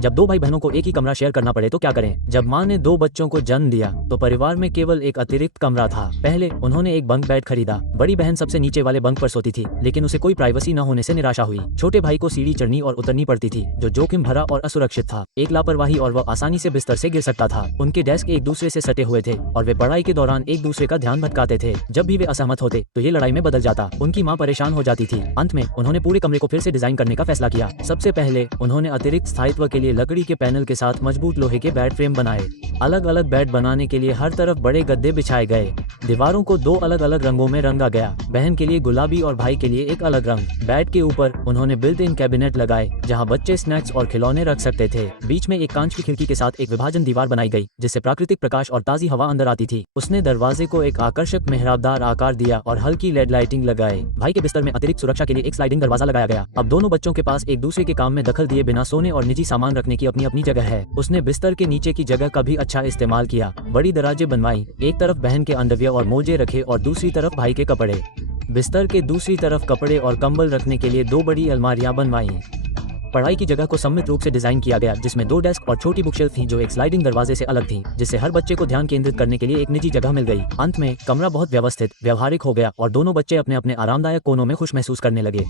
जब दो भाई बहनों को एक ही कमरा शेयर करना पड़े तो क्या करें? जब माँ ने दो बच्चों को जन्म दिया तो परिवार में केवल एक अतिरिक्त कमरा था। पहले उन्होंने एक बंक बेड खरीदा। बड़ी बहन सबसे नीचे वाले बंक पर सोती थी, लेकिन उसे कोई प्राइवेसी न होने से निराशा हुई। छोटे भाई को सीढ़ी चढ़नी और उतरनी पड़ती थी, जो जोखिम भरा और असुरक्षित था। एक लापरवाही और वह आसानी से बिस्तर से गिर सकता था। उनके डेस्क एक दूसरे से सटे हुए थे और वे पढ़ाई के दौरान एक दूसरे का ध्यान भटकाते थे। जब भी वे असहमत होते तो ये लड़ाई में बदल जाता। उनकी माँ परेशान हो जाती थी। अंत में उन्होंने पूरे कमरे को फिर से डिजाइन करने का फैसला किया। सबसे पहले उन्होंने अतिरिक्त स्थायित्व के लिए लकड़ी के पैनल के साथ मजबूत लोहे के बेड फ्रेम बनाए। अलग अलग बेड बनाने के लिए हर तरफ बड़े गद्दे बिछाए गए। दीवारों को दो अलग अलग रंगों में रंगा गया, बहन के लिए गुलाबी और भाई के लिए एक अलग रंग। बेड के ऊपर उन्होंने बिल्ट इन कैबिनेट लगाए, जहां बच्चे स्नैक्स और खिलौने रख सकते थे। बीच में एक कांच की खिड़की के साथ एक विभाजन दीवार बनाई गई, जिससे प्राकृतिक प्रकाश और ताजी हवा अंदर आती थी। उसने दरवाजे को एक आकर्षक मेहराबदार आकार दिया और हल्की लेड लाइटिंग लगाई। भाई के बिस्तर में अतिरिक्त सुरक्षा के लिए एक स्लाइडिंग दरवाजा लगाया गया। अब दोनों बच्चों के पास एक दूसरे के काम में दखल दिए बिना सोने और निजी सामान रखने की अपनी अपनी जगह है। उसने बिस्तर के नीचे की जगह का भी अच्छा इस्तेमाल किया। बड़ी दराजे बनवाई, एक तरफ बहन के अंडरवियर और मोजे रखे और दूसरी तरफ भाई के कपड़े। बिस्तर के दूसरी तरफ कपड़े और कंबल रखने के लिए दो बड़ी अलमारियां बनवाई। पढ़ाई की जगह को सम्मिलित रूप से डिजाइन किया गया, जिसमें दो डेस्क और छोटी बुकशेल्फ थी जो एक स्लाइडिंग दरवाजे से अलग थी, जिससे हर बच्चे को ध्यान केंद्रित करने के लिए एक निजी जगह मिल गई। अंत में कमरा बहुत व्यवस्थित, व्यवहारिक हो गया और दोनों बच्चे अपने अपने आरामदायक कोनों में खुश महसूस करने लगे।